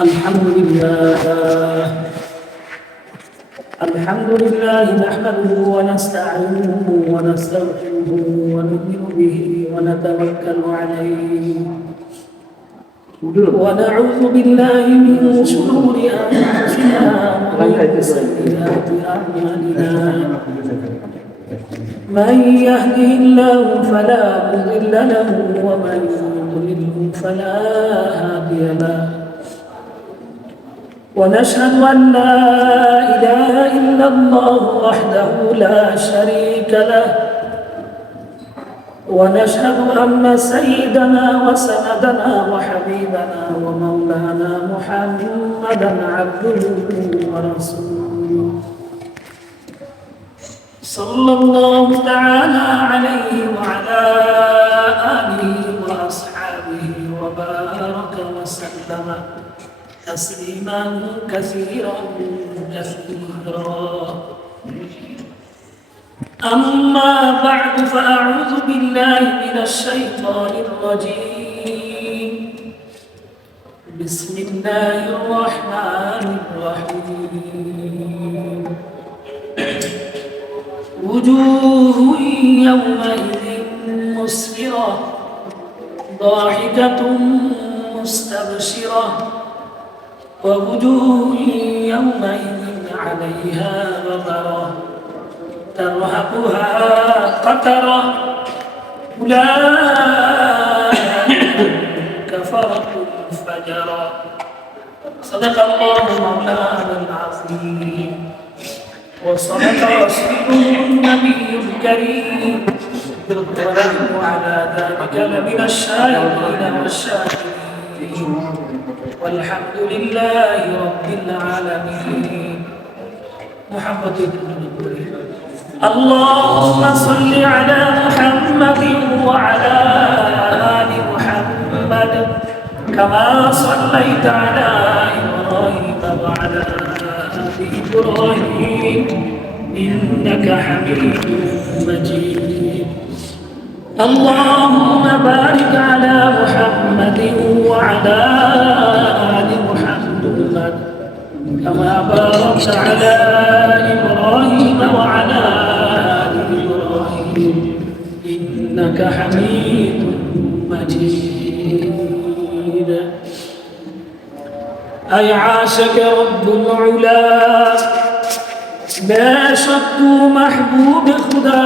الحمد لله نحمده ونستعينه ونستغفره ونؤمن به ونتوكل عليه ونعوذ بالله من شرور أنفسنا ومن سيئات أعمالنا من يهده الله فلا مضل له ومن يضلله فلا هادي له ونشهد أن لا إله إلا الله وحده لا شريك له ونشهد أن سيدنا وسندنا وحبيبنا ومولانا محمدا عبده ورسوله صلى الله تعالى عليه وعلى آله وأصحابه وبارك وسلم تسليما كثيرا أما بعد فأعوذ بالله من الشيطان الرجيم بسم الله الرحمن الرحيم وجوه يومئذ مسفرة ضاحكة مستبشرة ووجوه يومئذ عليها غبرة ترهقها قترة أولئك كفرة الفجرة صدق الله مولانا العظيم وصدق رسوله النبي الكريم ونحن على ذلك لمن الشاهدين والشاكرين والحمد لله رب العالمين محمد اللهم صل على محمد وعلى آل محمد كما صليت على إبراهيم وعلى آل إبراهيم إنك حميد مجيد اللهم بارك على محمد وعلى آل محمد كما باركت على إبراهيم وعلى آل إبراهيم إنك حميد مجيد أي عاشك رب العلا ما شدوا محبوب خدا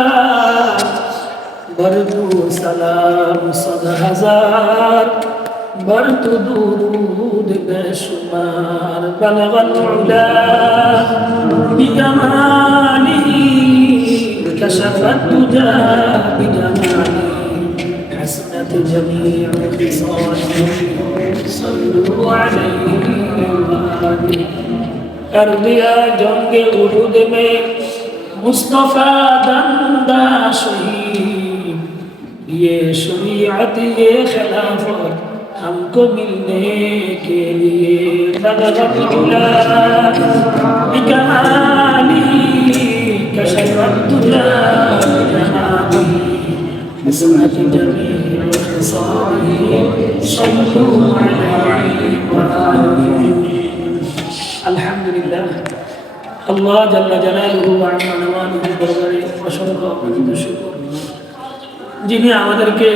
برتو سلام صد هزار برت درود بشمار بلغ العلا بجماله كشف الدجى بجماله حسنت جميع خصاله صلوا عليه وآله أرضيا جنگ احد میں مصطفیٰ دندہ شہید یہ شریعت یہ خلافت ہم کو ملنے کے لیے بلغ العلا بکمالہ کشف الدجى بجمالہ حسنت جمیع خصالہ صلوا علیہ وآلہ الحمد لله الله جل جلاله وعما نواله দরবারে অসংখ্য শুকর যিনি আমাদেরকে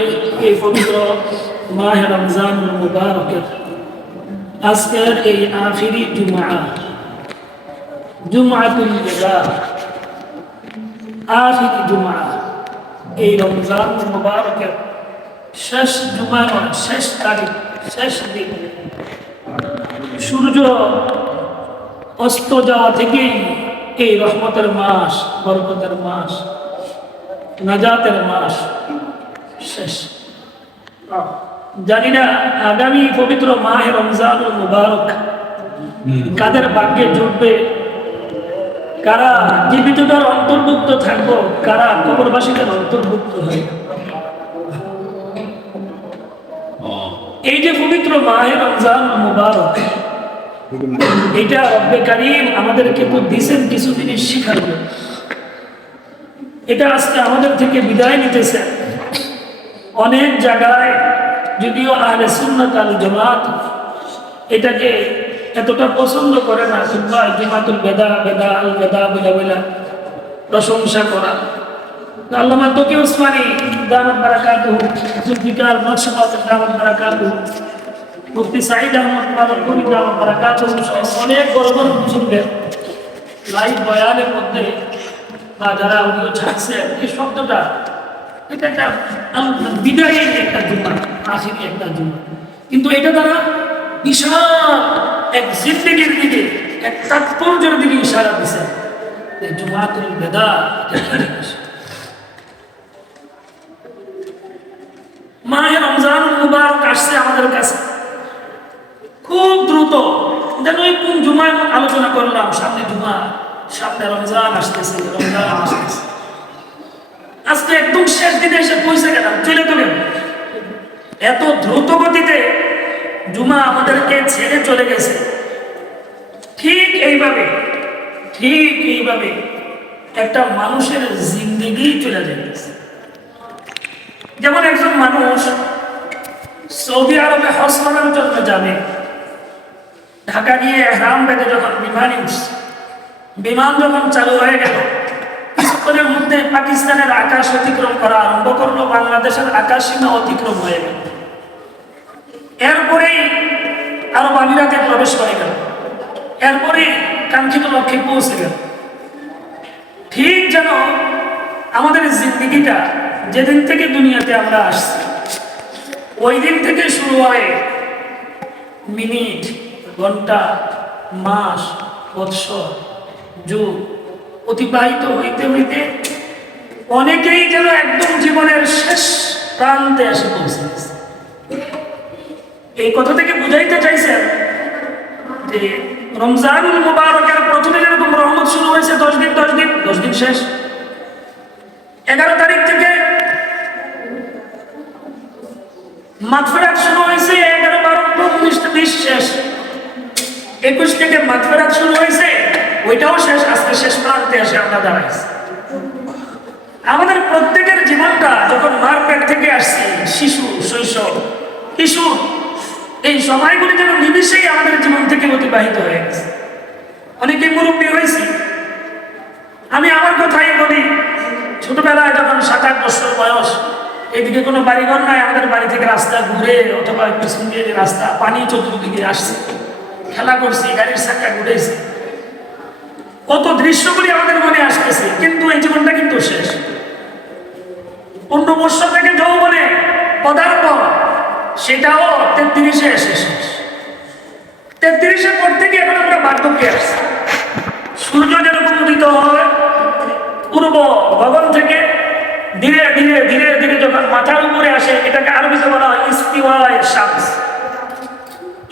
এই পবিত্র মাহে রমজান মুবারকের আজকের এই আখিরি জুমআতুল বিদা আখিরি জুমআ এই রমজান মুবারকের শেষ জুমআ শেষ তারিখ শেষ দিন সূর্য অস্ত যাওয়া থেকেই এই রহমতের মাস বরকতের মাস নাজাতের মাস শেষ জানি না আগামী পবিত্র মাহে রমজানুল মুবারক কাদের ভাগ্যে জুটবে, কারা জীবিতদের অন্তর্ভুক্ত থাকবো, কারা কবরবাসীদের অন্তর্ভুক্ত হয়। এই যে পবিত্র মাহে রমজানুল মুবারক, এটা রব্বে কারীম আমাদেরকে তো দিয়েছেন কিছু জিনিস শিখার জন্য। এটা আজকে আমাদের থেকে বিদায় নিতেছে। অনেক জায়গায় যদিও আহলে সুন্নাত আল জামাত এটাকে এতটা পছন্দ করে না, জুমাতুল বেদা বেদা আল বেদা বলে বলে প্রশংসা করা। আল্লামা তকি উসমানী দামাত বারাকাতুহু, জুলফিকার নকশবন্দ দামাত বারাকাতুহু, মুফতি সাঈদ আহমদ মাদারপুরি দামাত বারাকাতুহু, অনেক বড় বড় বুজুর্গের লাইভ বয়ানের মধ্যে বা যারা অডিও ছাড়ছে এই শব্দটা, এটা একটা বিদায়ী একটা জুমা, আখিরি একটা জুমা, কিন্তু এটা দ্বারা বিশাল এক জিন্দেগির দিকে, এক তাৎপর্যের দিকে ইশারা দিছে। এই জুমাতুল বেদা মাহে রমজানুল মুবারক আসছে আমাদের কাছে খুব দ্রুত, যেন ওই কোন জুমায় আলোচনা করলাম, সামনে জুমা, সামনে রমজান আসতেছে, রমজান আসতেছে, আজকে একদম শেষ দিনে এসে পৌঁছে গেলাম, চলে তো গেল। এত দ্রুত গতিতে জুমা আমাদেরকে ছেড়ে চলে গেছে। ঠিক এইভাবে একটা মানুষের জিন্দেগি চলে যাইতেছে। যেমন একজন মানুষ সৌদি আরবে হজ করার জন্য যাবে, ঢাকা গিয়ে এহরাম বেঁধে যখন বিমানে উঠছে, বিমান যখন চালু হয়ে গেল, কিছুক্ষণের মধ্যে পাকিস্তানের আকাশ অতিক্রম করা আরম্ভ করলো, বাংলাদেশের আকাশ সীমা অতিক্রম হয়ে গেল, এরপরেই আরব আমিরাতে প্রবেশ করে গেল, এরপরে কাঙ্ক্ষিত লক্ষ্যে পৌঁছে গেল। ঠিক যেন আমাদের জিন্দেগিটা যেদিন থেকে দুনিয়াতে আমরা আসছি ওই দিন থেকে শুরু হয় মিনিট, ঘন্টা, মাস, বৎসর, যুগ অতিবাহিত হইতে হইতে অনেকেই যেন একদম জীবনের শেষ প্রান্তে এসে পৌঁছে গেছে। এই কথা থেকে বুঝাইতে চাইছেন যে রমজানুল মুবারকের প্রথমে যেরকম রহমত শুরু হয়েছে 10 দিন শেষ, 11 তারিখ থেকে মাগফিরাত শুরু হয়েছে, 11, 12, 19, 20 শেষ, 21 থেকে মাগফিরাত শুরু হয়েছে, ওইটাও শেষ, আজকে শেষ প্রান্তে এসে আমরা দাঁড়াইছি। আমাদের প্রত্যেকের জীবনটা যখন মার পেট থেকে আসছে, শিশু, শৈশব, কিশোর, এই সময়গুলি যেন নিমিষেই আমাদের জীবন থেকে অতিবাহিত হয়ে গেছে। অনেকে মুরব্বী হয়েছি, আমি আমার কথাই বলি, ছোটবেলায় যখন 7-8 বছর বয়স, এদিকে কোনো বাড়িঘর নাই, আমাদের বাড়ি থেকে রাস্তা ঘুরে অথবা পিছন দিয়ে রাস্তা, পানি চতুর্দিকে আসছে, খেলা করছি, গাড়ির চাকা ঘুরেছি, কত দৃশ্যগুলি আমাদের মনে আসতেছে, কিন্তু এই জীবনটা কিন্তু শেষ। 15 বছর থেকে যৌবনে পদার্পণ, সেটাও 33-এ এসে শেষ। 33-এর পর থেকে এখন আমরা বার্ধক্যে আসছি। সূর্য যেরকম উদিত হয় পূর্ব গগন থেকে ধীরে ধীরে ধীরে ধীরে যখন মাথার উপরে আসে, এটাকে আরবিতে বলা হয় ইস্তিওয়ায়ে শামস।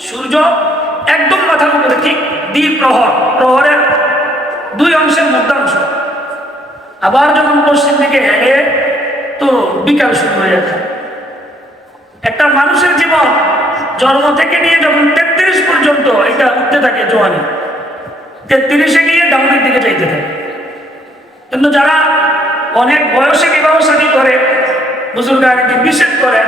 সূর্য একদম মাথার উপরে, ঠিক দ্বিপ্রহর, প্রহরের 2 অংশের মধ্যাংশ, আবার যখন পশ্চিম দিকে হেলে তো বিকাল শুরু হয়ে যায়। একটা মানুষের জীবন জন্ম থেকে নিয়ে যখন 33 পর্যন্ত এটা উঠতে থাকে জোয়ানি, 33-এ গিয়ে ডাউনের দিকে যাইতে থাকে। কিন্তু যারা অনেক বয়সে বিবাহ শাদী করে, বুজুর্গানকে নিষেধ করে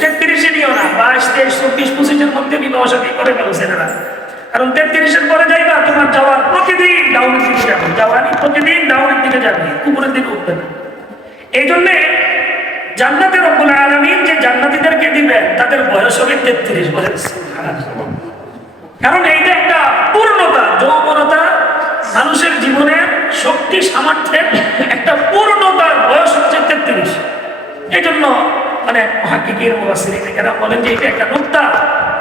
যে 33-এ নিও না, 22, 23, 24, 25-এর মধ্যে বিবাহ শাদী করে গেল ছেলেরা, কারণ 33-এর পরে যাইবা তোমার যাওয়ার প্রতিদিন ডাউনের দিকে যাবে, যাওয়ানি প্রতিদিন ডাউনের দিকে যাবে, উপরের দিকে উঠবে না। এই জন্যে জান্নাতে রব্বুল আলামিন যে জান্নাতীদেরকে দিবেন তাদের বয়স হবে 33 বছর, কারণ এইটা একটা পূর্ণতা, যৌবনতা, মানুষের জীবনের শক্তি সামর্থ্যের একটা পূর্ণতার বয়স হচ্ছে 33। এই জন্য মানে মুহাক্কিকিন মুফাসসিরিন এরা বলেন যে এটা একটা নুকতা,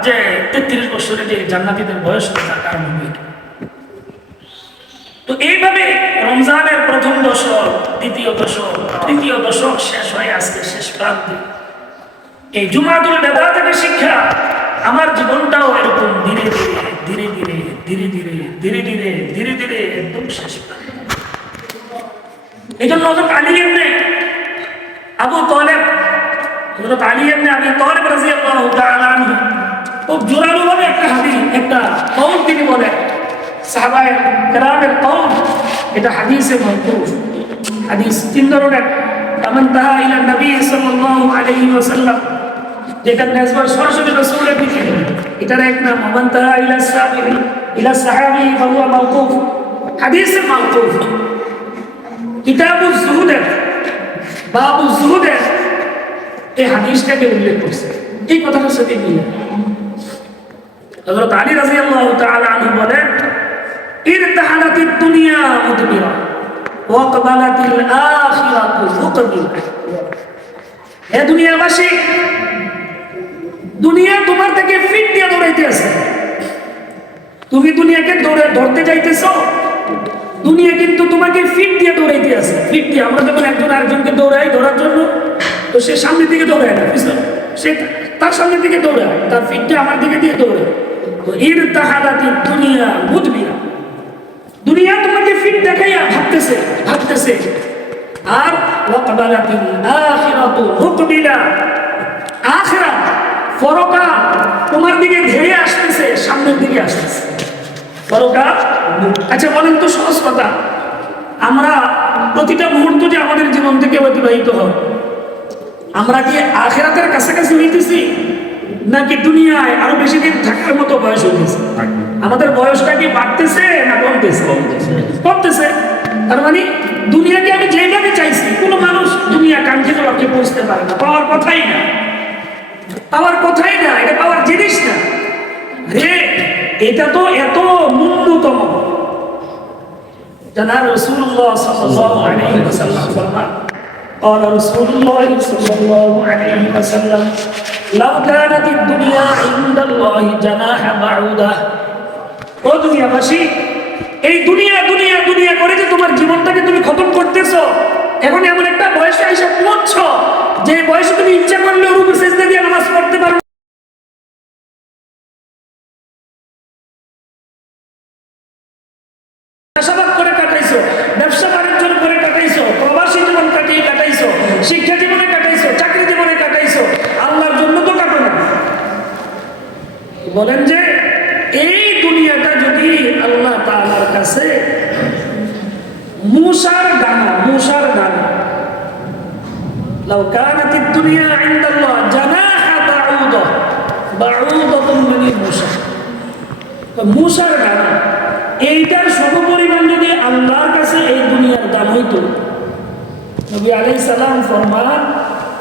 যে 33 বছরে যে জান্নাতীদের বয়স হবে তার কারণ হবে। তো এইভাবে রমজানের প্রথম দশক, দ্বিতীয় দশক, তৃতীয় দশক শেষ হয়ে আজকে শেষ প্রান্তে। এই জুমাতুল বেদা থেকে শিক্ষা, আমার জীবনটাও এরকম ধীরে ধীরে ধীরে ধীরে ধীরে ধীরে ধীরে ধীরে ধীরে ধীরে একদম শেষ প্রান্তে। এই জন্য হযরত আলী ইবনে আবু তালেব, হযরত আলী ইবনে আবি তালেব রাদিয়াল্লাহু তাআলা আনহু খুব জোরালোভাবে একটা হাদিস, একটা কওল তিনি বলেন, সাহাবায়ে কেরামের কওল, এটা হাদিসে মানকুর। হাদিস 3 ধরনের। মান তাহা ইলা নবী সাল্লাল্লাহু আলাইহি ওয়াসাল্লাম যেটা নেজবার সরাসরি রাসূলের দিকে, এটার এক নাম মান তাহা ইলা সাহাবী ফাহুয়া মাওকুফ, হাদিস মাওকুফ। কিতাবুজ যুহুদের বাবুজ যুহুদের এই হাদিসটাকে উল্লেখ করছে, এই কথাটার সাথে মিলে। হযরত আলী রাদিয়াল্লাহু তাআলা আনহু বলেন, ইরতাহালাতিদ দুনিয়া মুদবিরা ওয়া ক্বালাতিল আখিরাতু মুকবিলা। হে দুনিয়াবাসী, দুনিয়া তোমার থেকে ফিট দিয়ে দৌড়াইতে আছে। তুমি দুনিয়াকে ধরতে যাইতেছ, দুনিয়া কিন্তু তোমাকে ফিট দিয়ে দৌড়াইতে আছে। ফিট দিয়ে আমরা যখন একজন আরেকজনকে দৌড়াই ধরার জন্য, তো সে সামনের দিকে দৌড়ায় না, সে তার সামনের দিকে দৌড়ায়, তার ফিটটা আমার দিকে দিয়ে দৌড়ায়। তো ইরতাহালাতিদ দুনিয়া মুদবিরা, দুনিয়া তোমাকে ফিট দেখাইয়া ভাবতেছে। আর ওয়াকবালাতিল আখিরাতু মুকবিলা, আখিরাত পরকাল তোমার দিকে ধেয়ে আসতেছে, সামনের দিকে আসতেছে পরকাল। আচ্ছা বলেন তো, সহজ কথা, আমরা প্রতিটা মুহূর্ত যে আমাদের জীবন থেকে অতিবাহিত হয়, আমরা কি আখিরাতের কাছাকাছি হইতেছি নাকি দুনিয়ায় আরো বেশি দিন থাকার মতো বয়স হইতেছে? আমাদের বয়সটা কি বাড়তেছে না কমতেছে? কমতেছে। তার মানে দুনিয়াকে আমি যেভাবে চাইছি, কোনো মানুষ দুনিয়া কাঙ্ক্ষিত লক্ষ্যে পৌঁছতে পারে না, পাওয়ার কথাই না, পাওয়ার কথাই না, এটা পাওয়ার জিনিস না রে। এটা তো এত ন্যূনতম। জানার রাসূলুল্লাহ সাল্লাল্লাহু আলাইহি ওয়াসাল্লাম ফরমান, قال رسول الله صلى الله عليه وسلم لو كانت الدنيا عند الله جناح بعوضة। ও দুনিয়াবাসী, এই দুনিয়া দুনিয়া দুনিয়া করে যে তোমার জীবনটাকে তুমি খতম করতেছো, এখন এমন একটা বয়সে এসে পৌঁছছো যে বয়সে তুমি ইচ্ছা করলে রুকু সিজদা দিয়ে নামাজ পড়তে পারো, চাষাবাদ করে কাটাইছো, ব্যবসা বাণিজ্য করে কাটাইছো, প্রবাসী জীবন কাটাইছো, শিক্ষা জীবনে কাটাইছো, চাকরি জীবনে কাটাইছো, আল্লাহর জন্য তো কাটো না। বলেন যে এই দুনিয়াটা যদি আল্লাহ তাআলার কাছে মূসার দানা, লাউ কানাতিদ দুনিয়া ইনদাল্লাহ জানাহা বাউদাতুন মানে মূসার দানা, এইটার সমপরিমাণ যদি আল্লাহর কাছে এই দুনিয়ার দাম হইতো, নবী আলাইহিস সালাম ফরমান,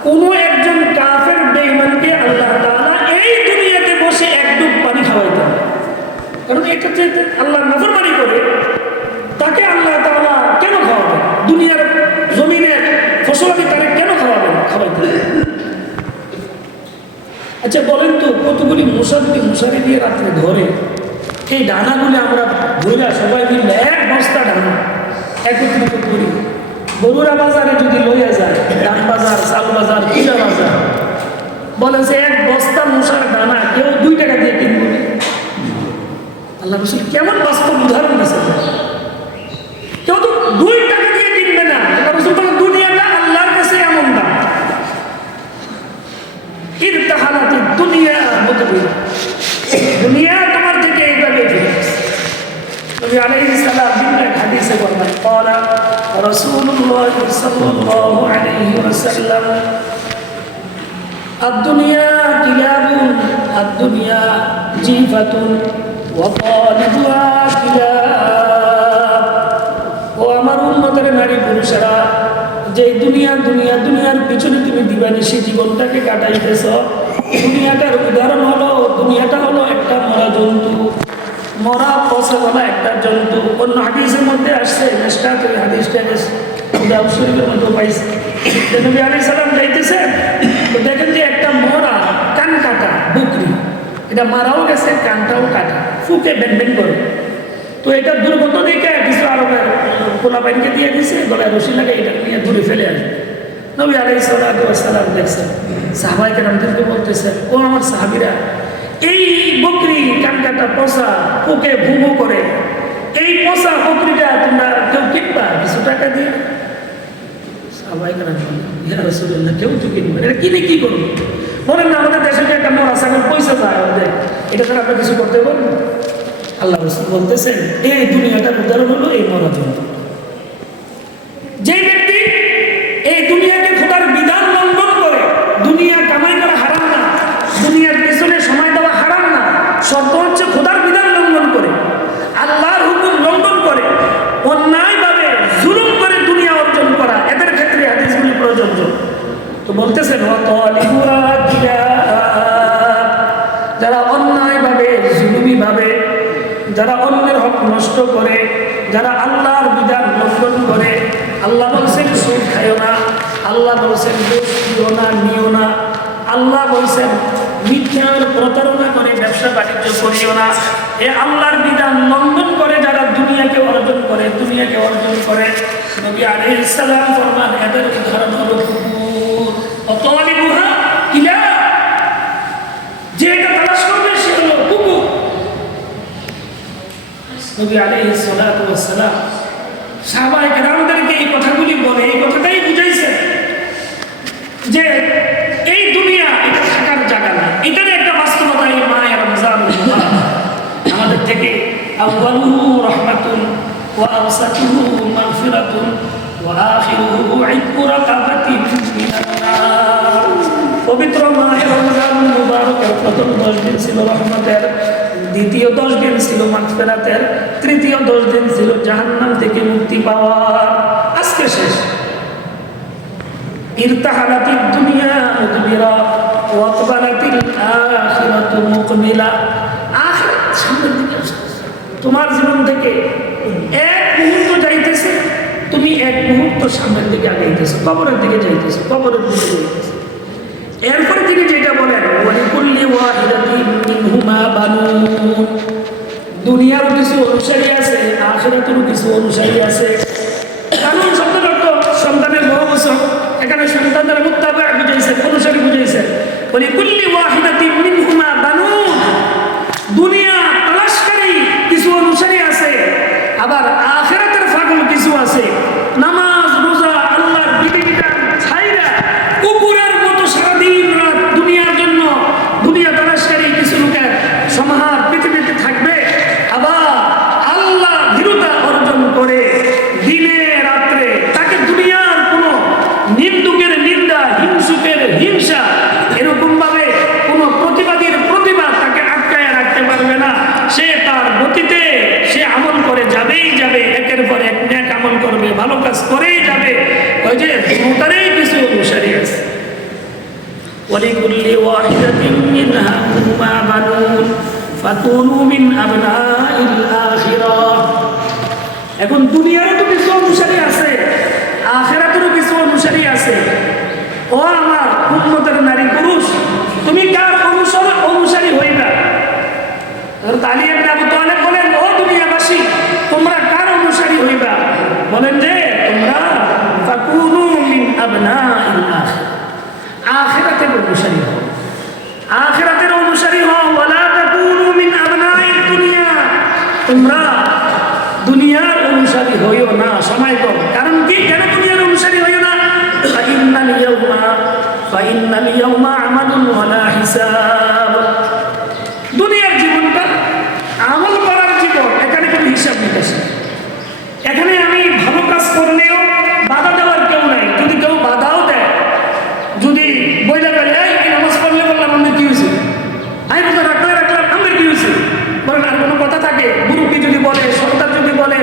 কোন একজন কাফের বেঈমানকে আল্লাহ তাআলা এই দুনিয়াতে বসে এক ডুব পানি খাওয়াইতেন। কারণ এটা যে আল্লাহর নাফরমানি করে, তাকে আল্লাহ তাআলা কেন খাওয়াবেন? দুনিয়ার জমিনের ফসলাদি তারে কেন খাওয়াইতেন? আচ্ছা বলেন তো, কতগুলি মশা যদি মশারি দিয়ে রাত্রে ধরে, এই ডানাগুলি আমরা ধরে সবাই মিলে এক বস্তা ডানা একত্রিত করি, বগুড়া বাজারে যদি লইয়া যায়, ডান বাজার, চাল বাজার, কিনা বাজার, বলেন যে এক বস্তা মশার ডানা কেউ 2 টাকা দিয়ে কিনবে? আল্লাহ রাসূল কেমন বাস্তব উদাহরণ আছে, কেউ তো 2 টাকা দিয়ে কিনবে না। আল্লাহ রাসূল বলেন দুনিয়াটা আল্লাহর কাছে এমন দাম। ইরতাহালাতিদ দুনিয়া মুদবিরা, দুনিয়া তোমার থেকে এইভাবে নবী আলাইহিস সালাম এক হাদিসে বলেন, قال رسول الله صلى الله عليه وسلم الدنيا كلاب الدنيا جيفة وطالبها كلاب। ও আমার উম্মতের নারী পুরুষেরা, যে দুনিয়ার পিছনে তুমি দিবানিশি জীবনটাকে কাটাইতেছ, দুনিয়াটার উদাহরণ হলো, দুনিয়াটা হলো একটা মরা জন্তু, মরা পচা বলা একটা জন্তু। অন্য হাদিসের মধ্যে আসছে, হাদিসটাকে শরীফের মধ্যে পাইছে, নবী আলাইহিস সালাম যাইতেছেন, তো দেখেন যে একটা মরা কান কাটা বকরি, এটা মারাও গেছে, কানটাও কাটা, ফুকে বেন করে। তো এটা দুর্গন্ধ দেখে কিছু আরবের পোলাপাইনকে দিয়ে দিছে, গলায় রশি লাগে, এটা নিয়ে দূরে ফেলে আসবে। নবী আলাইহিস সালাম দেখছেন, সাহাবায়ে কেরামদেরকে বলতেছেন, ও আমার সাহাবীরা, এই বকরি কানকাটা পচা পোকে ভুমো করে, এই পচা বকরিটা তোমরা কেউ কিনবা কিছু টাকা দিয়ে? সাহাবায়ে কেরাম বললেন, ইয়া রাসূলুল্লাহ, কেউ তো কিনবে, এটা কিনে কি করবো? বলেন না, আমাদের দেশে যে একটা মরা ছাগল পয়সা যায় আমাদের, এটা ছাড়া আমরা কিছু করতে পারবো? আল্লাহ রাসূল বলতেছেন, এই দুনিয়াটার উদাহরণ হলো এই মরা জন্তু। যে ব্যক্তি এই দুনিয়াকে খোদার বিধান লঙ্ঘন করে, দুনিয়া কামাই করা হারাম না, তো বলতেছেন যারা অন্যায়ভাবে জুলুমিভাবে যারা অন্যের হক নষ্ট করে, যারা আল্লাহর বিধান লঙ্ঘন করে, আল্লাহ বলছেন সুদ খাইও না, আল্লাহ বলছেন দোষ দিও না, নিও না, আল্লাহ বলছেন মিথ্যার প্রতারণা করে ব্যবসা বাণিজ্য করিও না, এ আল্লাহর বিধান লঙ্ঘন করে যারা দুনিয়াকে অর্জন করে, নবী আলাইহিস সালাম ফরমান এদের উদাহরণ হলো কুকুর। অতলিবুহা কিলা, যে এটা তালাশ করবে সে হলো কুকুর। নবী আলাইহিস সালাতু ওয়াস সালাম সাহাবায়ে কেরামদেরকে এই কথাগুলি বলে এই কথাটাই বুঝাইছেন যে এই দুনিয়া এটা থাকার জায়গা না। এটার একটা বাস্তবতা এই মাহে রমজানুল মুবারক আমাদের থেকে আউয়ালুহু রাহমাতুন ওয়া আওসাতুহু মাগফিরাতুন ওয়া আখিরুহু ইতকু রাকাবাতিন মিনান নার। পবিত্র মাহে রমজানুল মুবারকের প্রথম 10 দিন ছিল রহমতের, দ্বিতীয় 10 দিন ছিল মাগফিরাতের, তৃতীয় 10 দিন ছিল জাহান্নাম থেকে মুক্তি পাওয়ার। আজকে শেষ। ইরতাহালাতিদ দুনিয়া মুদবিরা ওয়া আকবালাতিল আখিরাতু মুকমিলা। আখিরাত সামনের দিকে আসছে, তোমার জীবন থেকে এক মুহূর্ত যাইতেছে, তুমি এক মুহূর্ত সামনের দিকে আগাইতেছো, কবরের দিকে যাইতেছো। এরপরে তিনি যেটা বলেন ওয়ালিকুল্লি ওয়াহিদাতিন মিনহুমা বানুন, দুনিয়ার কিছু অনুসারী আছে, আখিরাতেরও কিছু অনুসারী আছে। বানুন শব্দের অর্থ সন্তানের বহুবচন, এখানে সন্তানদের মুত্তাবা বুঝাইছে, অনুসারী বুঝাইছে। ওয়ালিকুল্লি ওয়াহিদাতিন মিনহুমা বানুন, দুনিয়া তালাশকারী কিছু অনুসারী আছে, আবার আখিরাতের পাগল কিছু আছে। নামাজ রোজা আল্লাহর বিধিবিধান ছাইরা কুকুরের মতো সারাদিন রাত দুনিয়ার জন্য দুনিয়া তালাশকারী কিছু লোকের সমাহার পৃথিবীতে থাকবে। আবার আল্লাহ ভীরুতা অর্জন করে দিনে রাত্রে তাকে দুনিয়ার কোনো নিন্দুকের নিন্দা, হিংসুকের হিংসা, এরকম ভাবে কোনো প্রতিবাদীর প্রতিবাদ তাকে আটকায় রাখতে পারবে না। সে তার গতিতে সে আমল করে যাবেই যাবে, একের পর এক নেক আমল করবে, ভালো কাজ করেই যাবে। ওই যে মোটারেই কিছু অনুসারী আছে। ওয়ালিকুল্লি ওয়াহিদাতিন মিনহুমা বানুন ফাকুনু মিন আবনাইল আখিরাহ। এখন দুনিয়ারও তো কিছু অনুসারী আছে, আখিরাতেরও কিছু অনুসারী আছে। ও আমার উম্মতের নারী পুরুষ, তুমি কার অনুসারী হইবা? আলী ইবনে আবু তালেব বলেন, ও দুনিয়াবাসী, তোমরা কার অনুসারী হইবা? বলেন যে তোমরা ফাকুনু মিন আবনাইল আখিরাহ, আখিরাতের অনুসারী হও, আখিরাতের অনুসারী হও। ওয়ালা তাকুনু মিন আবনাইদ দুনিয়া, তোমরা দুনিয়ার অনুসারী হইও না। সময় কম, কারণ কি? কেন দুনিয়ার অনুসারী হইও না? ফাইন্নাল ইয়াউমা আমালুন ওয়ালা হিসাব। দুনিয়ার জীবনটা আমল করার জীবন, এখানে কোনো হিসাব নিকাশ নেই। এখানে আমি ভালো কাজ করলেও বাধা দেওয়ার কেউ নাই। যদি কেউ বাধাও দেয়, যদি বইলা বলে এই নামাজ পড়লে বললাম আমাদের কি হয়েছে, আমি রোজা রাখলাম আমাদের কি হয়েছে, বলেন আর কোনো কথা থাকে? মুরব্বী যদি বলে, সরকার যদি বলে,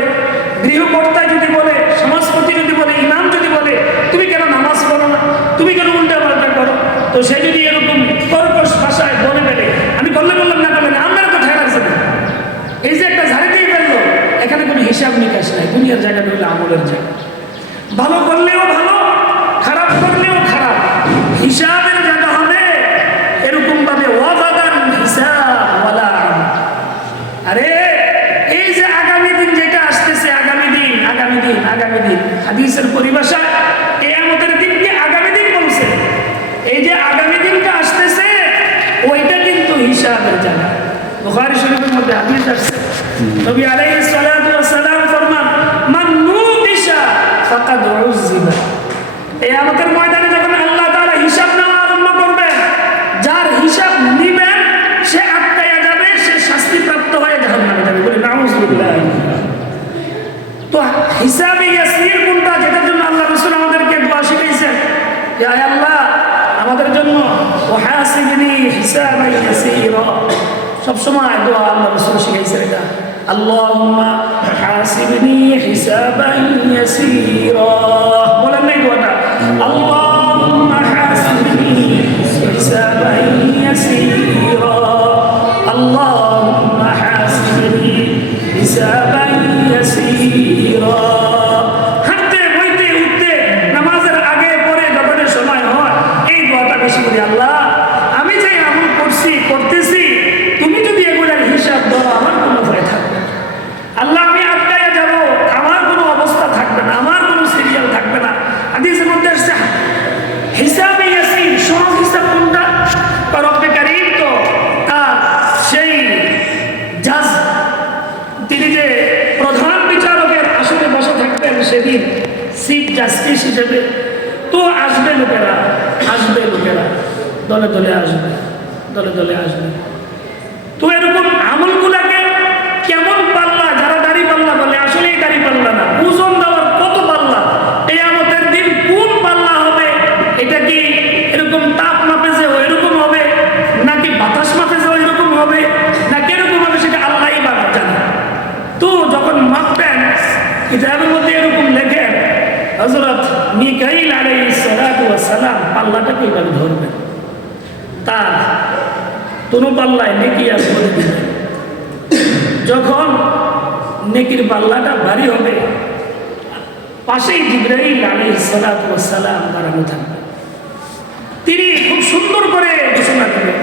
গৃহকর্তা যদি বলে, সমাজপতি যদি বলে, ইমাম যদি বলে তুমি কেন নামাজ পড়ো না, তুমি কেন উল্টা পাল্টা করো, তো সে যদি এরকম কর্কশ ভাষায় বলে ফেলে, আমি করলে বললাম না করলে না, আমার তো ঠাই লাগছে না, এই যে একটা ঝাড়িতেই ফেললো, এখানে কোনো হিসাব নিকাশ নাই। দুনিয়ার জায়গাটা হইলে আমলের জায়গা। ভালো করলেও ভালো, খারাপ করলেও খারাপ, হিসাবের জায়গা হবে। এরকম ভাবে ওয়াগাদান হিসাব ওয়ালা। আরে এই যে আগামী দিন যেটা আসতেছে, আগামী দিন হাদিসের পরিভাষা কিয়ামতের দিনকে আগামী দিন বলছে। এই যে আগামী দিনটা আসতেছে, ওইটা কিন্তু হিসাবের জায়গা। বুখারী শরীফের মধ্যে হাদিস আছে, নবী আলাইহিস সালাতু ওয়াস সালাম ফরমান, মান নুকিশা ফাকাদ উযিবা। কিয়ামতের ময়দানে যখন আল্লাহ তাআলা হিসাব নেওয়া আরম্ভ করবেন, যার হিসাব নিবেন সে আটকায়া যাবে, সে শাস্তিপ্রাপ্ত হয়ে জাহান্নামে যাবে। বলে নাউযুবিল্লাহ। তো হিসাবে ইয়াসির কোনটা, যেটার জন্য আল্লাহ রাসূল আমাদেরকে দোয়া শিখাইছেন, ইয়া আল্লাহ আমাদের জন্য ওয়াহাসিবনি হিসাবান ইয়াসীরা। সব সময় দোয়া আল্লাহ রাসূল শিখাইছেন এটা, আল্লাহুম্মা হাসিবনি হিসাবান ইয়াসীরা। বলেন নাই দোয়াটা, আল্লাহুম্মা সেদিন চিফ জাস্টিস হিসেবে তো আসবে লোকেরা, দলে দলে আসবে, দলে দলে আসবে। তো এরকম আমলগুলাকে কেমন পাল্লা, যারা দাড়ি পাল্লা বলে, আসলে এই দাড়ি পাল্লা না, ওজন দেওয়ার কত পাল্লা, এই আমাদের দিন কোন পাল্লা হবে? এটা কি এরকম তাপ মাপে যে ওইরকম হবে, নাকি বাতাস মাপে যে ওইরকম হবে, নাকি এরকম হবে, সেটা আল্লাহই জানে। তো যখন মাপবেন, কিতাবের মধ্যে এরকম লেখেন হযরত মিকাইল আলাইহিস সালাতু ওয়াস সালাম পাল্লাটাকে এইভাবে ধরবেন, তার কোনো পাল্লায় নেকি আর বলে দিবেন। যখন নেকির পাল্লাটা ভারী হবে, পাশেই জিবরাইল আলাইহিস সালাতু ওয়াস সালাম দাঁড়ানো থাকবেন। তিনি খুব সুন্দর করে ঘোষণা দিলেন,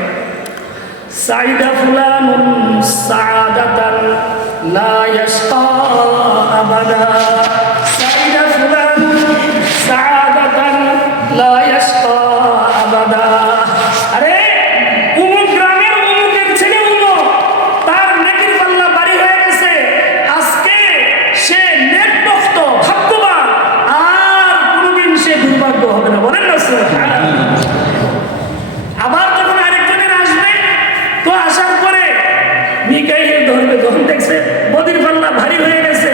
সাইদা ফুলানুন সাআদাতান লা ইয়াশকা আবাদা, সাইদা ফুলানুন সাআদাতান লা ইয়াশকা আবাদা। আরে অমুক গ্রামের অমুকের ছেলে অমুক, তার নেকির পাল্লা ভারী হয়ে গেছে, আজকে সে নেকবখত ভাগ্যবান, আর কোনোদিন সে দুর্ভাগ্য হবে না। বলেন না সুবহানাল্লাহ। আবার যখন আরেকজনের আসবে, তো আসার পরে মিকাইল ধরবে, যখন দেখছে বদির পাল্লা ভারী হয়ে গেছে,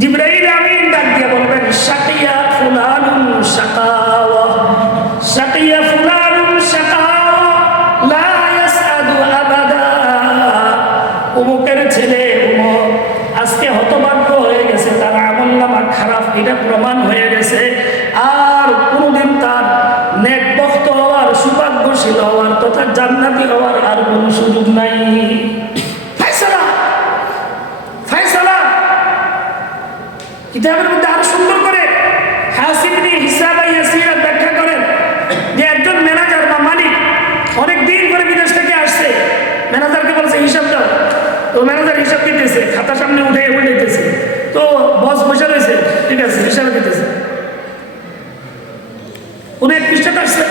জিবরাইল আমিন ডাক দিয়ে বলবেন, শাকিয়া ফুলানুন শাকাওয়া, শাকিয়া ফুলানুন শাকাওয়া লা ইয়াসআদু আবাদা। অমুকের ছেলে অমুক আজকে হতভাগ্য হয়ে গেছে, তার আমলনামা খারাপ, এটা প্রমাণ হয়ে গেছে, আর কোনদিন তার নেকবখত হওয়ার, সৌভাগ্যশীল হওয়ার তথা জান্নাতি হওয়ার আর কোনো সুযোগ নাই। ফায়সালা, ফায়সালা। কিতাবের মধ্যে আরো সুন্দর করে হাসিব ইবনে হিসাব ইয়াসিরা ব্যাখ্যা করেন যে একজন ম্যানেজার বা মালিক অনেক দিন পরে বিদেশ থেকে আসছে, ম্যানেজারকে বলছে হিসাব দাও, তো ম্যানেজার হিসাব দিতেছে, খাতা সামনে উঠাইতেছে, তো বস বসে রয়েছে, ঠিক আছে হিসাব দিতেছে, উনি এক পৃষ্ঠাটা আসছে,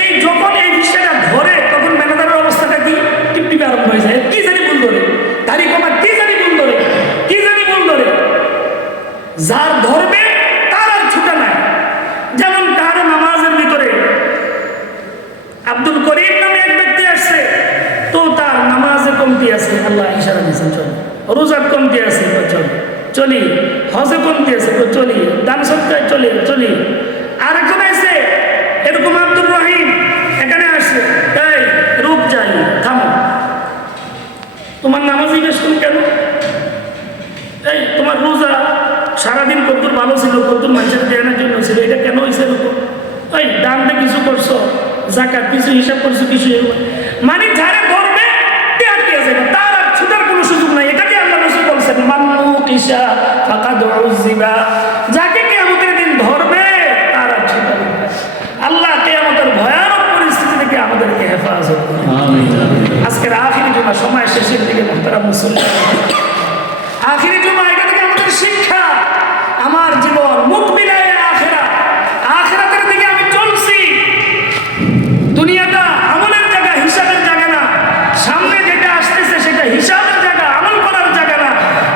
এই যখন এই বিষয়টা ধরে, তখন ম্যানেজারের অবস্থাটা কি টিপটিপে আরম্ভ হয়ে যায়, কি জানি ভুল ধরে, তারিখ কমা কি জানি ভুল ধরে, কি জানি ভুল ধরে। যার ধরবে তার আর ছুটা নাই। যেমন কার নামাজের ভিতরে আব্দুল করিম নামে এক ব্যক্তি আসছে, তো তার নামাজে কমতি আছে, আল্লাহ ইশারা দিয়েছেন চল, রোজার কমতি আছে, চলি, হজে কমতি আছে, চলি, দান সৎকায় চলি। আরেকজন আছে এরকম আব্দুর রহিম, এখানে আসছে, এই রূপ যাই, থামো, তোমার নামাজই বেশ কম কেন? এই তোমার রোজা সারাদিন কতদূর ভালো ছিল, কতদূর মানুষের দেয়ানোর জন্য ছিল, এটা কেন হয়েছে এরকম? এই দামটা কিছু করছো, জাকাত কিছু হিসাব করছো, কিছু মানে যারা ধরবে তার আর ছুটার কোনো সুযোগ নাই। এটাকে আল্লাহ রাসূল বলছেন, মান্নু কিসা ফাকাদ উযিবা, যাকে কিয়ামতের দিন ধরবে তার আর ছুটার উপায়। আল্লাহ কিয়ামতের ভয়ানক পরিস্থিতি থেকে আমাদেরকে হেফাজত করুন। আমিন। আজকের আখিরি জুমা, সময় শেষের দিকে মুহতারাম মুসলিম, আখিরি জুমা, এটা থেকে আমাদের শিক্ষা, আমার জীবন মুখ বিলায় আখিরাত, আখিরাতের দিকে আমি চলছি। দুনিয়াটা আমলের জায়গা, হিসাবের জায়গা না, সামনে যেটা আসতেছে সেটা হিসাবের জায়গা, আমল করার জায়গা না।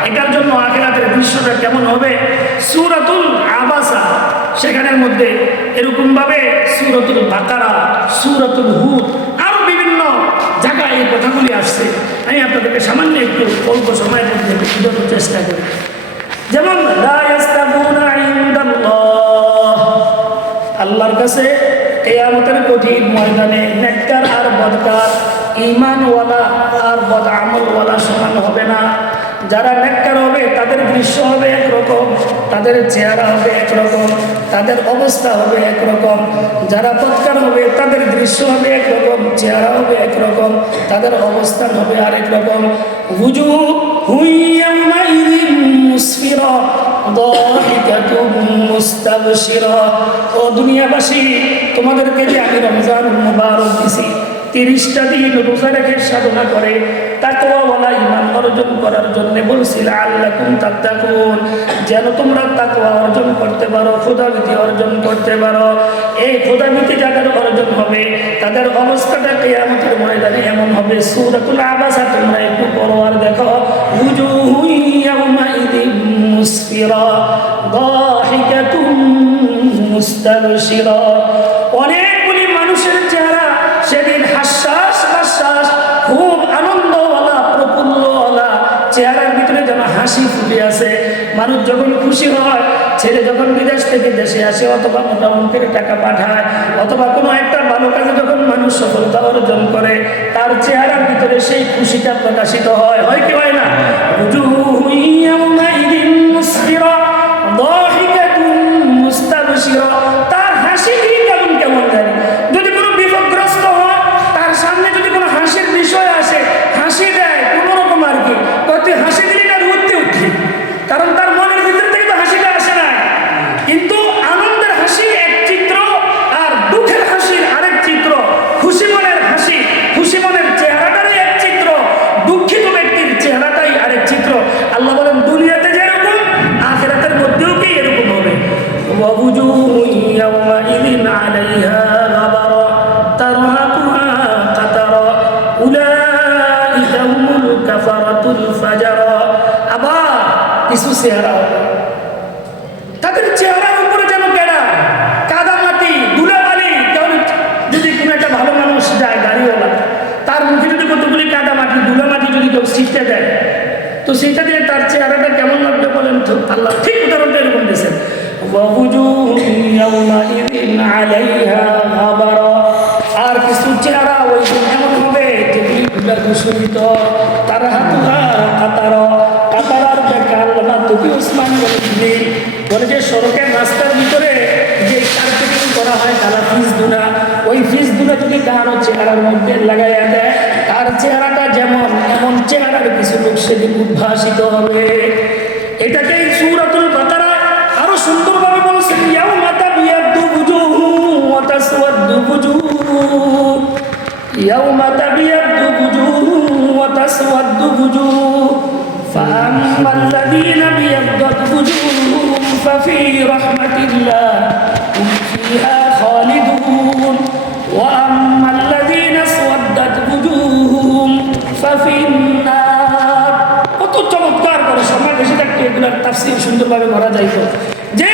এটার জন্য আখিরাতের দৃশ্যটা কেমন হবে? সূরাতুল আবাসা, সেখানের মধ্যে এরকম ভাবে সূরাতুল বাকারা, সূরাতুল হুদ, আরো বিভিন্ন জায়গায় এই কথাগুলি আসছে। আমি আপনাদেরকে সামান্য একটু অল্প সময়ের মধ্যে বোঝানোর চেষ্টা করি। যেমন লা ইস্তাবুনা ইনদাল্লাহ, আল্লাহর কাছে কিয়ামতের কঠিন ময়দানে নেককার আর বদকার, ঈমানওয়ালা আর বদআমলওয়ালা সমান হবে না। যারা নেককার হবে তাদের দৃশ্য হবে একরকম, তাদের চেহারা হবে একরকম, তাদের অবস্থা হবে একরকম। যারা বদকার হবে তাদের দৃশ্য হবে একরকম, চেহারা হবে একরকম, তাদের অবস্থান হবে আরেক রকম। ওয়াজুহুন ইয়াওমাইযিন মুসফিরা দাহিকাতুন মুস্তাবশিরা। ও দুনিয়াবাসী, তোমাদেরকে যে আমি রমজান মুবারক দিছি, 30টা দিন রোজা রেখে সাধনা করে তাকওয়াওয়ালা ঈমান অর্জন করার জন্য বলছি, লাআল্লাকুম তাত্তাকুন, যেন তোমরা তাকওয়া অর্জন করতে পারো, খোদাভীতি অর্জন করতে পারো। এই খোদাভীতি যাদের অর্জন হবে তাদের অবস্থাটা কিয়ামতের ময়দানে এমন হবে। সূরাতুল আবাসা তোমরা একটু পড়ো আর দেখো, وجوه يومئذ مسفرة ضاحكة مستبشرة অনেকগুলি মানুষের চেহারা সেদিন হাস্যাস হাস্যাস খুব আনন্দওয়ালা প্রফুল্লওয়ালা চেহারার ভিতরে যেন হাসি ফুটে আছে। মানুষ যখন খুশি হয়, ছেলে যখন বিদেশ থেকে দেশে আসে অথবা মোটা অঙ্কের টাকা পাঠায় অথবা কোনো একটা ভালো কাজে যখন মানুষ সফলতা অর্জন করে, তার চেহারার ভিতরে সেই খুশিটা প্রকাশিত হয়। হয় কি হয় না? তার হাসি কেমন কেমন জানি, যদি কোনো বিপদগ্রস্ত হয় তার সামনে যদি কোনো হাসির বিষয় আসে, হাসি দেয় কোনো রকম আর কি, তুই হাসি দিলি না উঠতে উঠলি, কারণ তার মনের ভিতর থেকে তো হাসিটা আসে না। কিন্তু আনন্দের হাসির এক চিত্র আর দুঃখের হাসির আরেক চিত্র, খুশি মনের হাসি, খুশি মনের চেহারাটারই এক চিত্র, দুঃখিত ব্যক্তির চেহারাটাই আরেক চিত্র। আল্লাহ বলেন দুনিয়াতে যেরকম আখিরাতের মধ্যেও কি এরকম হবে। ووجوه يومئذ عليها غبرة ترهقها قترة أولئك هم الكفرة الفجرة। আবার কিছু চেহারা হবে, তাদের চেহারার উপরে যেন কেনা কাদামাটি ধুলাবালি। যদি কোনো একটা ভালো মানুষ যায় গাড়িওয়ালা, তার মুখে যদি কতগুলি কাদামাটি ধুলামাটি যদি কেউ ছিটতে দেয়, তো সেটা দিয়ে তার চেহারাটা কেমন লাগবে বলেন তো? আল্লাহ ঠিক উদাহরণটা এরকম দিয়েছেন। আর কিছু চেহারা ওই এমন হবে যেগুলি দূষিত, তারা হাতুহা কাতারার উসমান বলে যে সড়কের রাস্তার ভিতরে যে কার্পেটিং করা হয় তারা ফিসদুনা, ওই ফিসদুনা যদি কারো চেহারার মধ্যে লাগাইয়া দেয়, তার চেহারাটা যেমন এমন চেহারার কিছু লোক সেদিন উদ্ভাসিত হবে। এটাকেই সূরাতুল বাকারা আরো সুন্দরভাবে বলছেন, ইয়াউমা তাবিয়াদ্দু বুজুহু ওয়া তাসওয়াদ্দু বুজুহ, ইয়াউমা তাবিয়াদ্দু বুজুহু ওয়া তাসওয়াদ্দু বুজুহ, ফাআম্মাল্লাযীনা বিয়াদ্দাত বুজুহুহুম ফাফী রাহমাতিল্লাহ হুম ফীহা খালিদুন ওয়া আম্মাল্লাযীনা আসওয়াদ্দাত বুজুহুহুম ফাফিন নার। কত চমৎকার করে সময় বেশি থাকতে এগুলোর তাফসীর সুন্দরভাবে করা যাইত যে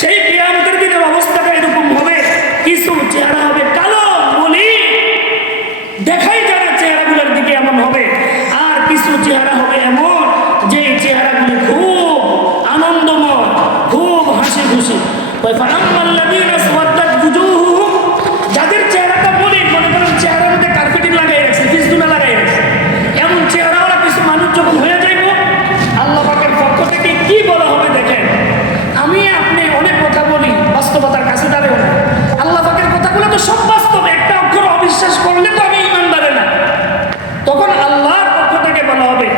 সেই কিয়ামতের দিনের অবস্থাটা এরকম হবে। কিছু চেহারা হবে কালো বলি, দেখাই যাবে চেহারাগুলোর দিকে এমন হবে। আর কিছু চেহারা হবে এমন যে চেহারাগুলি খুব আনন্দময়, খুব হাসি খুশি। যাদের চেহারাটা বলি, মনে করেন চেহারার মধ্যে কার্পেটিং লাগাই রাখছে, ফিসদুনা লাগাই রাখছে, এমন চেহারাওয়ালা কিছু মানুষ যখন হয়ে যাইব, আল্লাহ পাকের পক্ষ থেকে কি বলা হবে দেখেন। আমি আপনি অনেক কথা বলি, বাস্তবতার কাছে দাঁড়াবো না। আল্লাহ পাকের কথাগুলো তো সব বাস্তব, একটা অক্ষর অবিশ্বাস করলে তো আমি ঈমান বাড়ে না। তখন আল্লাহর পক্ষ থেকে বলা হবে,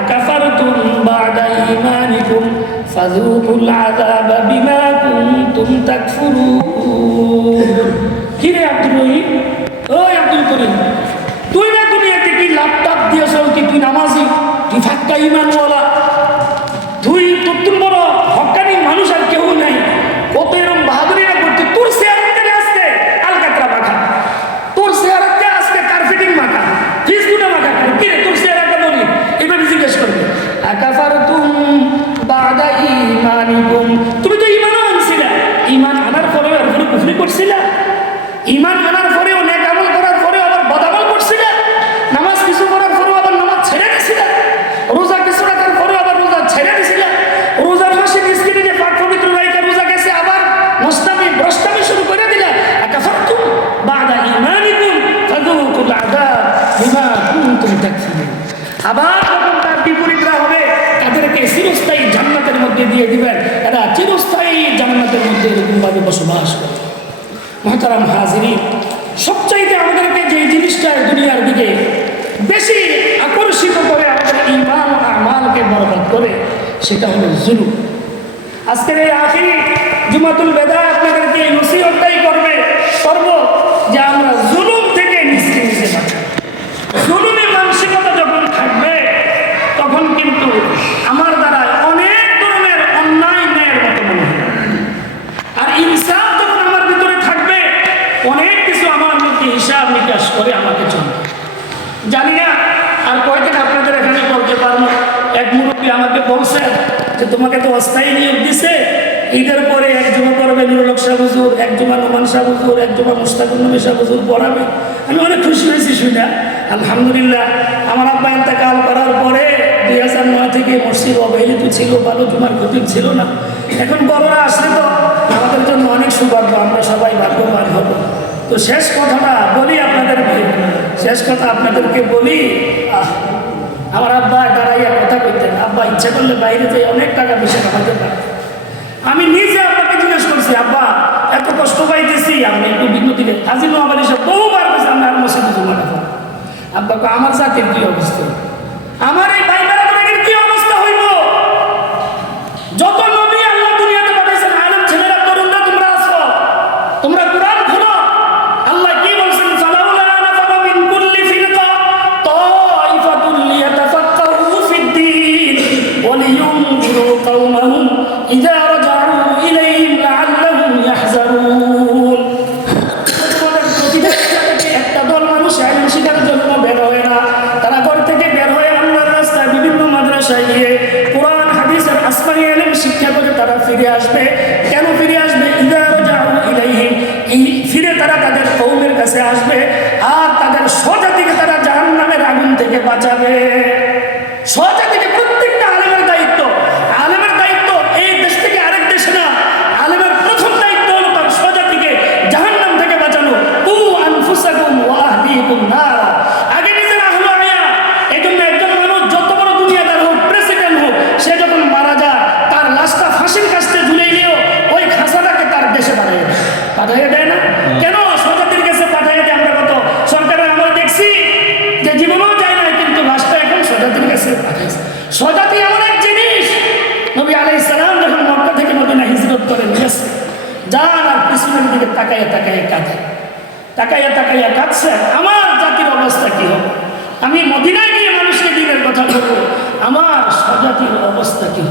আকাফারতুম বা'দা ঈমানিকুম ফাযূকুল আযাবা বিমা কুনতুম তাকফুরুন। কি রে আব্দুল রহিম, ওই আব্দুল করিম, তুই না দুনিয়াতে কি ল্যাপটপ দিয়ে চলতি, তুই নামাজি, তুই ফাক্কা ঈমানওয়ালা, তুই তোর বড় হক্কানি মানুষ আর কেউ নাই, কত এরকম বাহাদুরিরা করতে, তোর চেহারাতে আসতে আলকাতরা মাখা, তোর চেহারাতে আসতে কার্পেটিং মাখা, ফিসদুনা মাখা, কি রে তোর চেহারাটা বলি, এভাবে জিজ্ঞেস করবে। আকাফারতুম বা'দা ঈমানিকুম, তুমি তো ঈমানও আনছিলা, ঈমান আনার পরেও আর কোনো কুফরি করছিলা, ঈমান আনার পরেও নেক আমল করার পরেও আবার বদামল করছিলা, নামাজ কিছু করার পরেও আবার নামাজ ছেড়ে দিছিলা, রোজা কিছু রাখার পরেও আবার রোজা ছেড়ে দিছিলা, রোজার মাসে মিসকিনে যে পাক পবিত্র রাইতে রোজা গেছে আবার নষ্টামি ভ্রষ্টামি শুরু করে দিলা। আকাফারতুম বা'দা ঈমানিকুম ফাযূকুল আযাব বিমা কুনতুম তাকফুরুন। আবার যখন তার বিপরীতরা হবে, তাদেরকে চিরস্থায়ী জান্নাতের মধ্যে দিয়ে দিবেন, এরা চিরস্থায়ী জান্নাতের মধ্যে এরকমভাবে বসবাস করবে। মুহতারাম হাজিরিন, সবচাইতে আমাদেরকে যে জিনিসটা দুনিয়ার দিকে বেশি আকর্ষিত করে, আমাদের ঈমান ও আমালকে বরবাদ করে, সেটা হলো জুলুম। আজকের এই আখিরি জুমাতুল বেদা আপনাদেরকে এই নসিহতটাই করব যে আমরা জুলুম থেকে নিজে নিজে বাঁচি। জুলুমে মানসিকতা যখন থাকবে, তখন কিন্তু আমার দ্বারা অনেক ধরনের অন্যায় ন্যায়ের মতো মনে হবে। আর ইনসাফ যখন আমার ভিতরে থাকবে, অনেক কিছু আমার মধ্যে হিসাব নিকাশ করে আমাকে চলবে। জানি না আর কয়েকদিন আপনাদের এখানে বলতে পারবো, এক মুরব্বী আমাকে বলছেন যে তোমাকে তো অস্থায়ী নিয়োগ দিছে, ঈদের পরে এক জমা পড়াবে নুরুল হক শাহ হুজুর, এক জমা নোমান শাহ হুজুর, এক জমা মুশতাকুর নবী শাহ হুজুর পড়াবে। আমি অনেক খুশি হয়েছি শুনে। আলহামদুলিল্লাহ আমার আব্বা ইন্তেকাল করার পরে 2009 থেকে মসজিদ অবহেলিত ছিল, ভালো জুমার খতিব ছিল না। এখন বড়রা আসলে তো আমাদের জন্য অনেক সৌভাগ্য, আমরা সবাই ভাগ্যবান হব। তো শেষ কথাটা বলি আপনাদেরকে, আমার আব্বা দাঁড়াইয়া কথা কইতেন, আব্বা ইচ্ছা করলে বাইরে যেয়ে অনেক টাকা পয়সা কামাতে পারতেন। আমি নিজে আপনাকে জিজ্ঞেস করছি, আব্বা এত কষ্ট পাইতেছি, আপনি একটু ভিন্ন দিকে হাজির নোয়াবাড়ি সব বহুবার পেয়েছে আমরা আর মসজিদে জমা রাখা। আব্বা আমার জাতির কি অবস্থা, আমার এই ভাই বেড়াদের কি অবস্থা হইব? যত নবী আল্লাহ দুনিয়াতে পাঠাইছেন, আলেম ছেলেরা তরুণরা তোমরা আসো, তোমরা কোরআন খোলো। আল্লাহ কি বলছেন? সালাউলা নাফারা মিন কুল্লি ফিরকা তাইফাতুল লিয়াতাফাক্কাহু ফিদ-দীন ওয়া লিয়ুনযিরু কওমাহুম ইযা রাজাউ ইলাইহিম লাআল্লাহুম ইয়াহযারুন। একটা দল মানুষ ইলম শিখার জন্য বের হয় না, তারা ঘর থেকে বের হয়ে আল্লাহর রাস্তায় বিভিন্ন মাদ্রাসায় গিয়ে কোরআন হাদিসের আসমানি ইলম শিক্ষা করে তারা ফিরে আসবে। কেন ফিরে আসবে? ইযা রাজাউ ইলাইহিম, ফিরে তারা তাদের কওমের কাছে আসবে আর তাদের স্বজাতিকে তারা জাহান্নামের আগুন থেকে বাঁচাবে। স্বজাতিকে প্রত্যেকটা আলেমের দায়িত্ব, আলেমের দায়িত্ব এই দেশ থেকে আরেক দেশে না, আলেমের প্রথম দায়িত্ব হলো তার স্বজাতিকে জাহান্নাম থেকে বাঁচানো। কু আনফুসাকুম ওয়া আহলিকুম নার, আগে নিজের আহলে আয়া। এই জন্য একজন মানুষ যত বড় দুনিয়াদার হোক, প্রেসিডেন্ট হোক, সে যখন মারা যায় তার লাশটা ফাঁসির কাছে ঝুলাইলেও ওই খাসাটাকে তার দেশে পাঠিয়ে দেয় না। কেন? স্বজাতির কাছে পাঠিয়ে দেয়। আমরা কত সরকারের আমল দেখছি যে জীবনেও যায় না, কিন্তু লাশটা এখন স্বজাতির কাছে পাঠাইছে। স্বজাতি এমন এক জিনিস, নবী আলাইহিস সালাম যখন মক্কা থেকে মদিনা হিজরত করেন গেছে, যান আর পিছনের দিকে তাকাইয়া কাঁদছে, আমার জাতির অবস্থা কি হবে? আমি মদিনায় গিয়ে মানুষকে দিনের কথা বলবো, আমার স্বজাতির অবস্থা কি?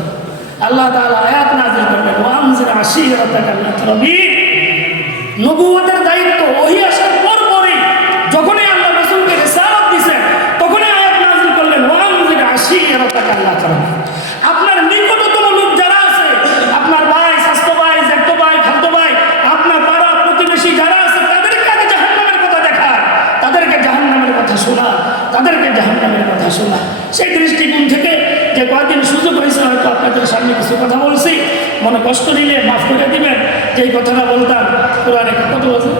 আল্লাহ তাআলা আয়াত নাযিল করলেন, ওয়ানজির আশীরাতাকাল আকরাবিন। নবুয়তের দায়িত্ব ওহী আসার পরই, যখনই আল্লাহ রাসূলকে রিসালাত দিয়েছেন, তখনই আয়াত নাযিল করলেন, ওয়ানজির আশীরাতাকাল আকরাবিন। আপনার নিকটতম লোক যারা আছে, আপনার ভাই, স্বাস্থ্য ভাই, জ্যেষ্ঠ ভাই, খাদ্য ভাই, আপনার পাড়া প্রতিবেশী যারা আছে, তাদেরকে আগে জাহান্নামের কথা দেখা, তাদেরকে জাহান্নামের কথা শোনা, সেই দৃষ্টিকোণ থেকে যে কয়েকদিন সুযোগ হয়েছে, হয়তো আপনাদের সামনে কিছু কথা বলছি, মনে কষ্ট দিলে মাফ করে দিবেন। যেই কথাটা বলতাম কোরআনে কত বছর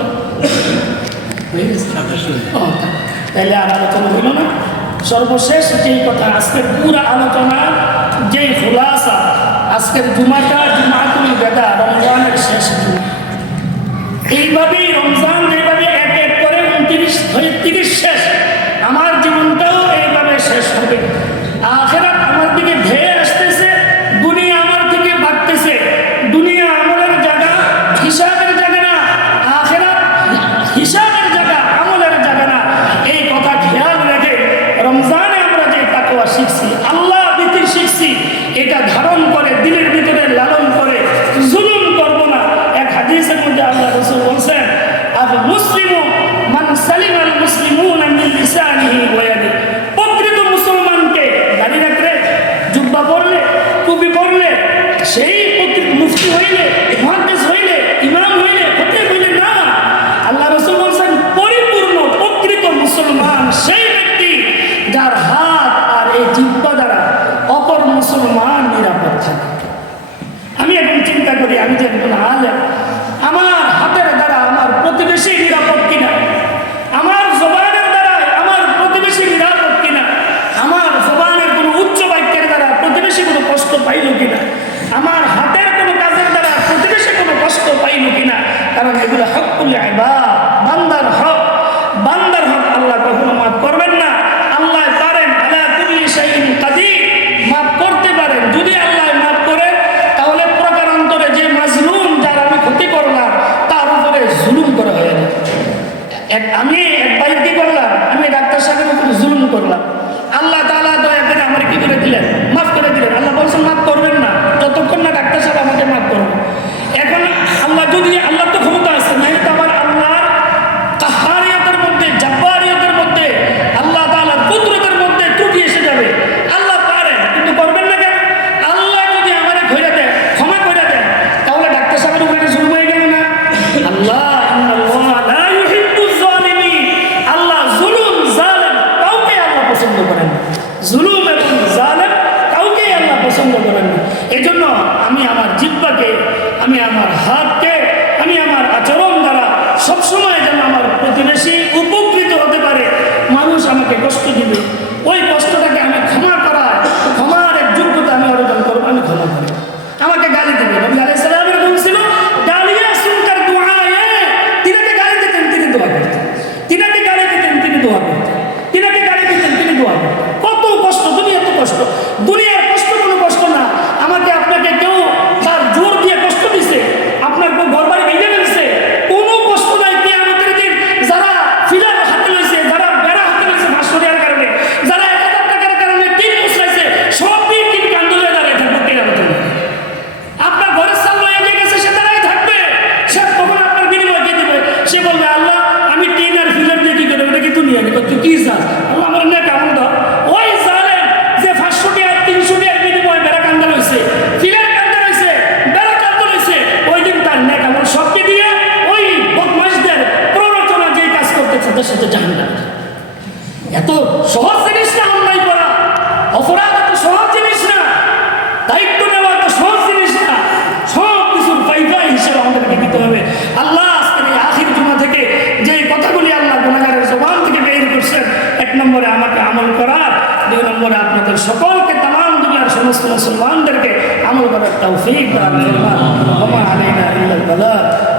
তাইলে আর আলোচনা হইল না। সর্বশেষ যেই কথা, আজকের পুরো আলোচনা যেই খুলাসা, আজকের জুমাটা জুমাতুল বেদা, রমজানের শেষ জুমা। এইভাবেই রমজান যেভাবে এক এক করে 29 হয়ে 30 শেষ, আমার জীবনটাও এইভাবে শেষ হবে। আখিরাত আমার দিকে ধেয়ে আসতেছে, দুনিয়া আমার দিকে বাড়তেছে। দুনিয়া আমলের জায়গা, হিসাবের জায়গা না, আখিরাত হিসাবের জায়গা, আমলের জায়গা না। এই কথা খেয়াল রেখে রমজানে আমরা যে তাকওয়া শিখছি, আল্লাহ ভীতি শিখছি, এটা ধারণ করে দিলের ভিতরে লালন করে জুলুম করব না। এক হাদিসের মধ্যে আল্লাহ রাসূল বলেন, আল মুসলিমু মান সালিমাল মুসলিমুনা মিন লিসানিহি ওয়া ইয়াদিহি। প্রকৃত মুসলমানকে দাড়ি রাখলে, জুব্বা পরলে, টুপি পরলে, সেই মুফতি হইলে, মুহাদ্দিস হইলে, ইমাম হইলে, খতিব হইলে না। আল্লাহ রাসূল বলেন, পরিপূর্ণ প্রকৃত মুসলমান সেই ব্যক্তি যার হাত আর এই জিহ্বা দ্বারা অপর মুসলমান নিরাপদ থাকে। আমি এখন চিন্তা করি, আমি যে একজন আলেম, আমার হাতের দ্বারা আমার প্রতিবেশী নিরাপদ কিনা, আমার জবানের দ্বারা আমার প্রতিবেশী নিরাপদ কিনা, আমার জবানের কোনো উচ্চ বাক্যের দ্বারা প্রতিবেশী কোনো কষ্ট পাইল কিনা, আমার হাতের কোনো কাজের দ্বারা প্রতিবেশী কোনো কষ্ট পাইল কিনা। কারণ এগুলো হকুল ইবাদ, বান্দার হক। বান্দার হক আল্লাহ কখনো মাফ করবেন না। আল্লাহ পারেন, আলা কুল্লি শাইইন কাদির, মাফ করতে পারেন। যদি আল্লাহ মাফ করেন, তাহলে প্রকারান্তরে যে মাজলুম, যার আমি ক্ষতি করলাম, তার উপরে জুলুম করা হয়ে যায়। আমি এক ভাই কি করলাম, আমি ডাক্তার সাহেবের উপরে জুলুম করলাম, আল্লাহ তাআলা দয়া করে আমার কি করে দিলেন, মাফ করে দিলেন। আল্লাহ বলছেন মাফ করবেন না যতক্ষণ না ডাক্তার সাহেব আমাকে মাফ করবে। এখন আল্লাহ যদি, আল্লাহ তো ক্ষমতা আছে, নাই তো আবার আল্লাহর কাহারিয়তের মধ্যে, জাব্বারিয়তের মধ্যে, আল্লাহ তাআলার কুদরতের মধ্যে ত্রুটি এসে যাবে। আল্লাহ পারেন, কিন্তু সাথে সাথে জাহান্নাম। এত সহজ জিনিস না অন্যায় করা, অপরাধ এত সহজ জিনিস না, দায়িত্ব নেওয়া এত সহজ জিনিস না। সব কিছুর পাইপাই হিসেবে আমাদেরকে দিতে হবে। আল্লাহ আজকের এই আখির জুমা থেকে যে কথাগুলি আল্লাহ গুনাহগারের জবান থেকে বের করছেন, 1 নম্বরে আমাকে আমল করার, 2 নম্বরে আপনাদের সকলকে তামাম দুনিয়ার সমস্ত মুসলমানদেরকে আমল করার তৌফিক দান ফরমান। ওয়া মা আলাইনা ইল্লাল বালাগ।